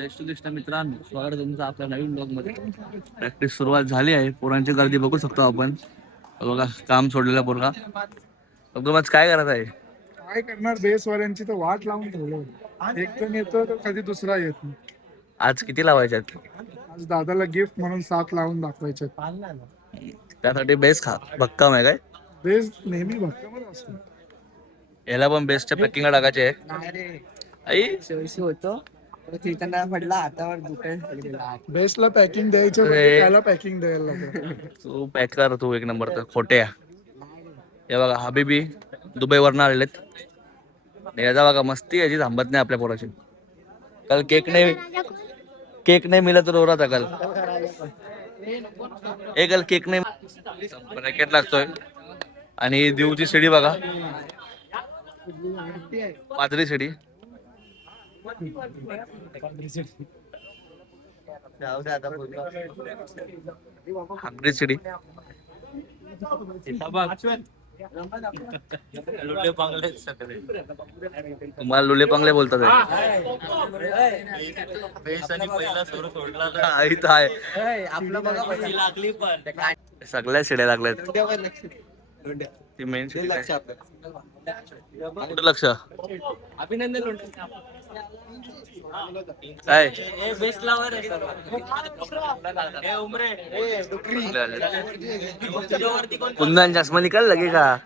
जय श्री कृष्ण मित्रांनो, स्वागत आहे तुमचं आपल्या नवीन ब्लॉग मध्ये. प्रॅक्टिस सुरुवात झाली आहे. पोरांची गर्दी बघू शकतो आपण. बघा काम सोडलेला पोरगा. बघू आज काय करत आहे. काय करणार, बेसवाल्यांची तर वाट लावून ठेवलं. एक जण येतो तर कधी दुसरा येत नाही. आज किती लावायच्यात? आज दादाला गिफ्ट म्हणून 7 लावून दाखवायचे. त्यासाठी बेस खा भक्कम आहे काय? बेस नेहमी भक्कमच असतो. याला पण बेसच्या पॅकिंगला टाकायचे आहे. आई होतो पडला हातावर दुकान. बेसला पॅकिंग द्यायचं म्हणजे त्याला पॅकिंग द्यायला लागतं. तू पॅक कर तू एक नंबर तर खोटे. हे बघा हबीबी दुबईवरनं आलेलेत. याचा बघा मस्ती याची थांबत नाही आपल्या पोराची. काल केक नाही मिळाला तर ओरडा काल. काल केक नाही रॅकेट लागतोय. आणि देऊची शिडी बघा, पातळी शिडी. हांगरी शिडी. तुम्हाला लुले पांगले बोलतात सगळ्या शिड्या लागल्यात. ती मेन शिडी कुठं लक्ष अभिनंदन काय कुंदन चष्मा निकाल लगे का?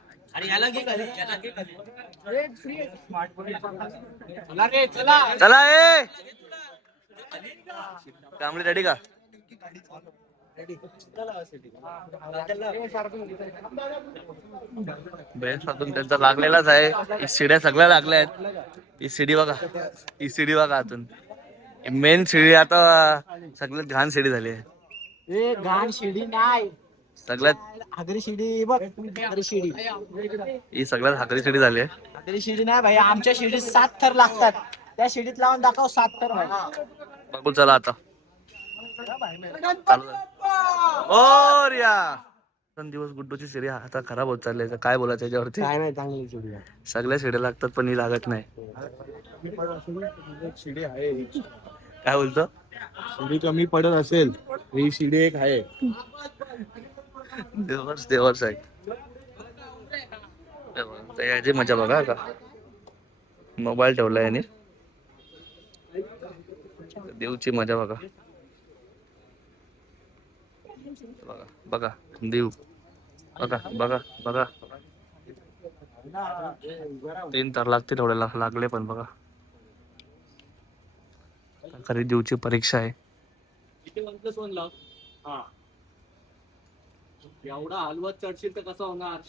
चला ए कांबळे रेडी का? बेस्ट त्यांचा लागलेलाच आहे. ही शिड्या सगळ्या लागल्या आहेत. ही शिडी बघा, ही शिडी बघा आतून. मेन शिडी आता सगळ्यात घाण शिडी झाली आहे. घाण शिडी नाही, सगळ्यात हागरी शिडी बघ. हागरी शिडी, ही सगळ्यात हाकरी शिडी झाली आहे. हागरी शिडी नाही भाई. आमच्या शिडीत 7 थर लागतात. त्या शिडीत लावून दाखव 7 थर भाई. बघू चला आता. और या दिवस गुड्डूची शिडी आता खराब होत चालली. काय बोलायचं याच्यावरती? काय नाही, चांगली शिडी आहे. सगळ्या शिड्या लागतात पण ही लागत नाही. शिडी आहे, काय बोलतो? शिडी कमी पडत असेल ही शिडी एक आहे. देवर्स आहे. याची मजा बघा का. मोबाईल ठेवला याने. देवची मजा बघा. बघा बघा देव बघा बघा बघा. 3 तार लागते थोड्याला लागले पण बघा. खरी देवची परीक्षा आहे. एवढा हलवत चढशील तर कसं होणार?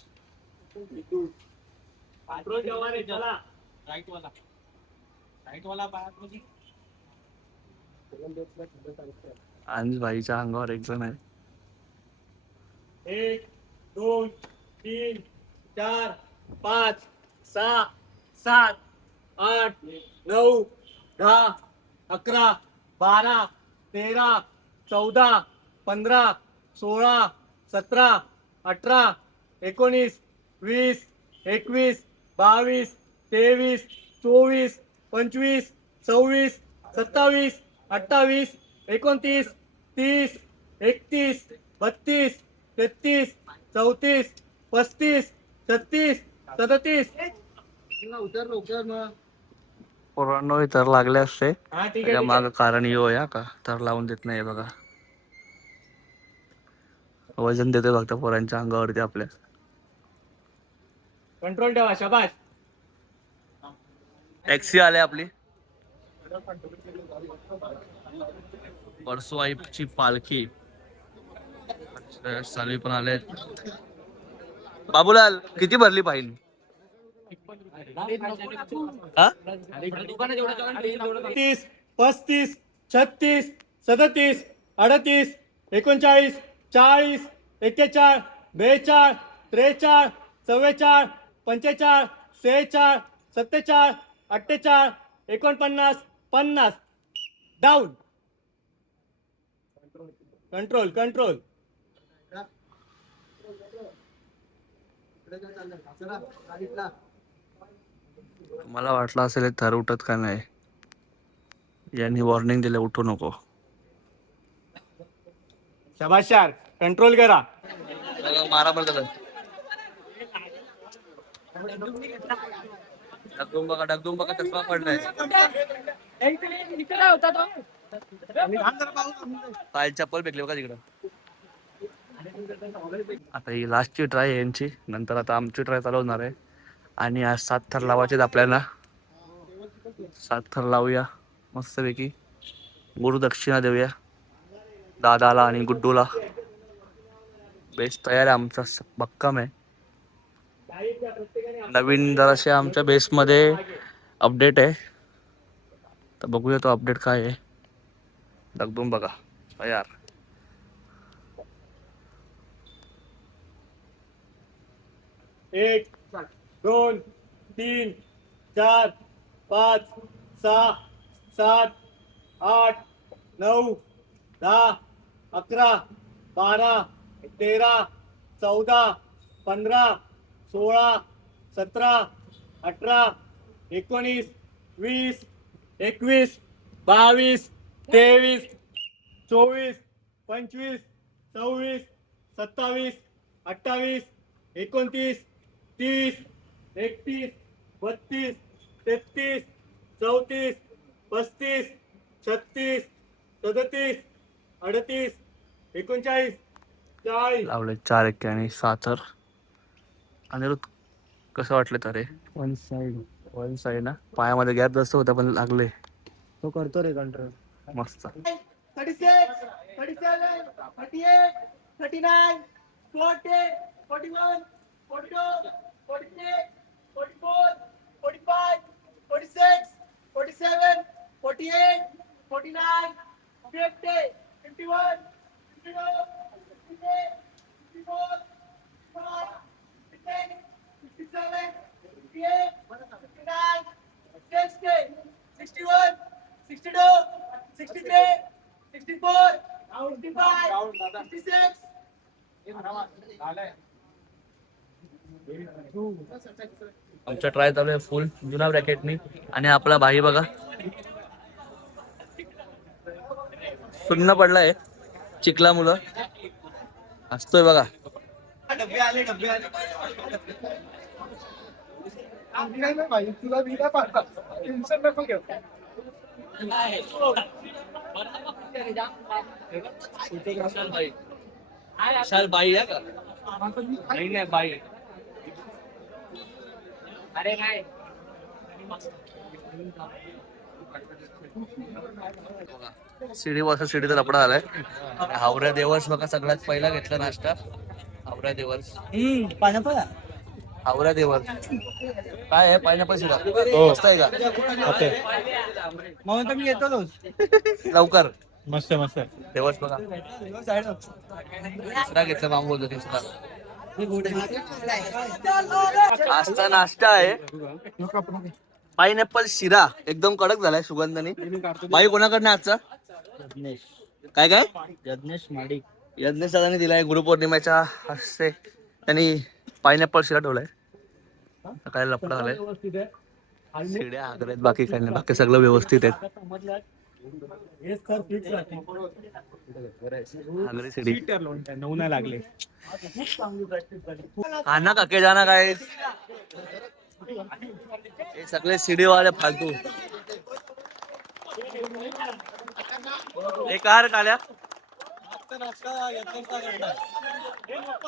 आणि भाईच्या अंगावर एक जण आहे. 1 2 3 4 5 6 7 8 9 10 11 12 13 14 15 16 17 18 19 20 21 22 23 24 25 26 27 28 29 30 31 32 33 34 35 36 37. उतर लवकर. पोरांनो तर लागले असते. त्याच्या माग कारण यो या का तर लावून देत नाही बघा. वजन देते फक्त पोरांच्या अंगावरती आपल्या. कंट्रोल ठेवा. शाबास. टॅक्सी आले आपली. परसवाईची पालखी साली पण आले. बाबूलाल किती भरली पाहिजे? 30 35 36 37 38 39 40 41 42 43 44 45 46 47 48 49 50. डाऊन. Control control. मला वाटलं असेल थर उठत का नाही. यांनी वॉर्निंग दिले उठू नको. शबाशार कंट्रोल करा. मारा बरं त्याला. डगदुम बघा चष्मा पडलाय. पाय चप्पल फेकले बघा तिकडं. आता ही लास्टची ट्राय आहे यांची, नंतर आता आमची ट्राय चालू होणार आहे. आणि आज 7 थर लावायचे आपल्याला. 7 थर लावूया मस्तपैकी. गुरुदक्षिणा देऊया दादाला आणि गुड्डूला. बेस तयार आहे आमचा, भक्कम आहे. नवीन जराशे आमच्या बेसमध्ये अपडेट आहे, तर बघूया तो अपडेट काय आहे. दगदून बघा तयार. एक 2 3 4 5 6 7 8 9 10 11 12 13 14 15 16 17 18 19 20 21 22 23 24 25 26 27 28 29 30 31 32 33 34 35 36 37 38 39 40. लावले 4 एक्के आणि 6 थर. अनिरुद्ध कसं वाटलं तर रे? वन साइड ना पायामध्ये गॅप जास्त होता पण लागले. तो करतो रे कंट्रोल. मस्त. 36 37 38 39 40 41 42 43 44 45 46 47 48 49 50 51 52 53 54 55 56 57 58 59 60 61 62 63 64 65 66. आमचा ट्राय चालू आहे फुल जुना ब्रॅकेटनी. आणि आपला भाई बघा सुन्न पडलाय चिखला मुलं असतोय बघा. तुला विना पाठवा, टेन्शन नको घेऊ. विशाल बाई आहे का? नाही बाई. अरे काय शिडी वाजता शिडीचा लपडा आलाय. हावऱ्या देवर्स बघा सगळ्यात पहिला घेतला नाश्ता. हावऱ्या देवर्स. पाण्यापळ हावऱ्या देवर्स काय आहे? पायनॅपल शिरा मस्त आहे का? मग मी येतो लवकर. मस्त मस्त. देवर्स बघा दुसरा घेतला माम बोलतो तिसरा. आजचा नाश्ता आहे पायनॅपल शिरा, एकदम कडक झालाय सुगंधाने. बाई कोणाकडनं आजचा? काय काय यज्ञेश माडिक. यज्ञेश दादाने दिलाय गुरुपौर्णिमेच्या हस्ते. त्यांनी पायनॅपल शिरा ठेवलाय. काय लपडा झालाय. शिड्या हागल्यात, बाकी काय नाही, बाकी सगळं व्यवस्थित आहे. हागरी शिडी नऊ नाही लागले. खाना काके जाना काय हे सगळे शिडी वाले फालतू. हे कार काल्या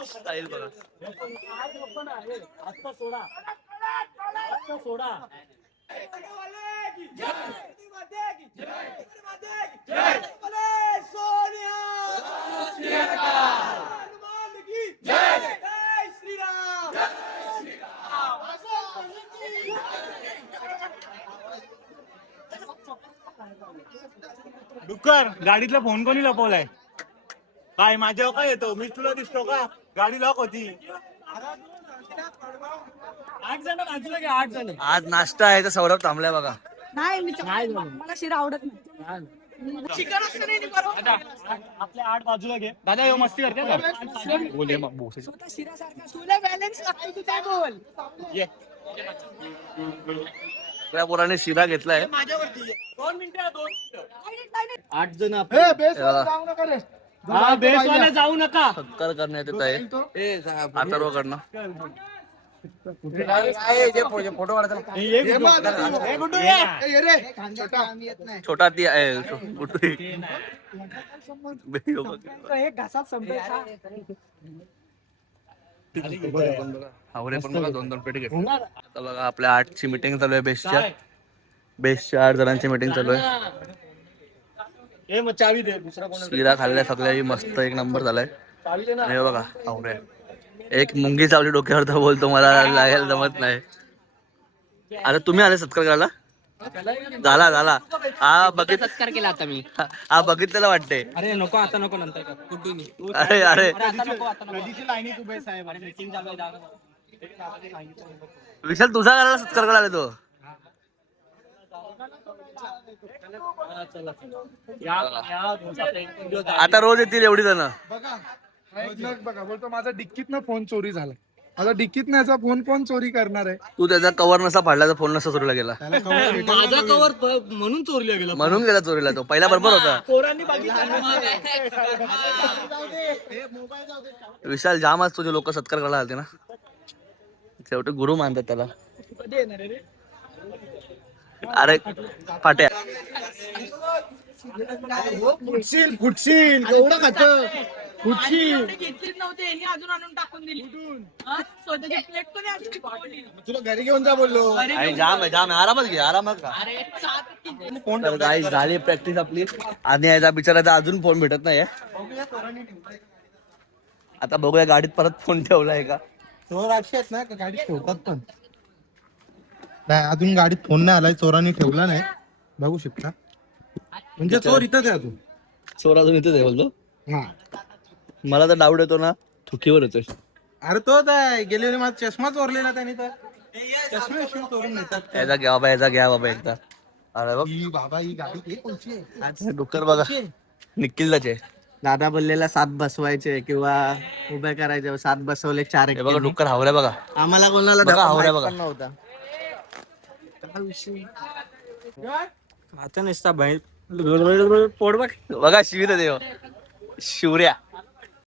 स्टाईल बघा. डुक्कर गाडीतला फोन कोणी लपवलाय? काय माझ्यावर काय येतो? मी तुला दिसतो का? गाडी लॉक होती. 8 जण बाजूला घ्या, 8 जण. आज नाश्ता आहे तर सौरभ थांबलाय बघा. नाही मला शिरा आवडत नाही. चिकन असतं नाही बरोबर. आपल्या 8 बाजूला घे. दादा हे मस्ती करते ना? बोले मग बोल. स्वतः शिरा सारखा तुला बॅलन्स लागतो, तू काय बोल. ये सगळ्या पोरांनी शिरा घेतलाय. माझ्यावरती 2 मिनिटं 2 मिनिटं 8 जण ए, बेसवाले जाऊ नका रे. हा बेसवाले जाऊ नका. सत्कार करण्यात येत आहे अथर्वकडनं. ये मग आता तू. ए, गुड्डू ये. ए, ये रे. छोटा ती आहे कुठे एक घासात संपेल का? हावरे पण बघा 2-2 पेटी घेतली. आता बघा आपल्या 8ची मीटिंग चालू आहे बेस्टच्या 8 जणांची मीटिंग चालू आहे. ए मग चावी दे दुसरा कोण शिरा खाल्ल्या सगळ्या मस्त एक नंबर झालाय. आणि हे बघा हावरे एक मुंगी चावली डोक्यावर तर बोलतो मला लागायला जमत नाही. आता तुम्ही आले सत्कार करायला. झाला हा बघित सत्कार केला आता मी. हा बघितलेला वाटते. अरे नको आता नको नंतर कर. कुठून अरे आता नको आता नको. नदीची लाईनीत उभे साहेब आणि मीटिंग चालू आहे जागा. विशाल तुझा करायला सत्कार करायला तो. आता रोज येतील एवढी जण. बघा हा एक नग बघा बोलतो माझा डिक्कीतनं फोन चोरी झाला. माझा डिक्कीतनं याचा फोन कोण चोरी करणार आहे? तू त्याचा कव्हर नसा फाडला तर फोन नसा चोरीला गेला. माझा कवर म्हणून चोरला गेला. म्हणून गेला चोरीला तो. पहिला बरोबर होता. पोरांनी बघितलं. विशाल जाम आज तुझे लोक सत्कार करायला आलते ना. शेवटी गुरु मानतात त्याला. अरे फाट्या फुटशील एवढं खातं. घेतलीच नव्हते यांनी अजून आणून टाकून दिली. हा? स्वतःची प्लेट कोणी अजून ठेवली? तुला घरी घेऊन जा बोललो. आणि जाम आहे आरामात घे आरामात का. अरे सात किती? तर गाईस झाली प्रॅक्टिस आपली. आणि याचा बिचाराचा अजून फोन भेटत नाही. आता बघूया गाडीत परत फोन ठेवलाय का. चोर असे आहेत ना का गाडीत ठेवतात पण नाही. अजून गाडीत फोन नाही आलाय, चोरांनी ठेवला नाही. बघू शकता म्हणजे चोर इथंच आहे अजून. चोर अजून इथेच आहे बोलतो. हा मला तर डाऊट येतो ना थुकीवर येतोय. अरे तो गेले वेळी माझा चष्मा चोरलेला त्याने तर. चष्मा चोरून नेतात. याचा घ्या बाबा एकदा. अरे बघ ही बाबा ही गाडी हे कोणची आहे? डुक्कर बघा निखिलच आहे. दादा बोललेला 7 बसवायचे किंवा उभे करायचे. 7 बसवले 4 हे बघा डुक्कर हावऱ्या बघा. आम्हाला कोणाला बघा, धक्का हावऱ्या माहित बघा. पण नव्हता. आता नुसता बाहेर बघा शिवीर देव शिवऱ्या.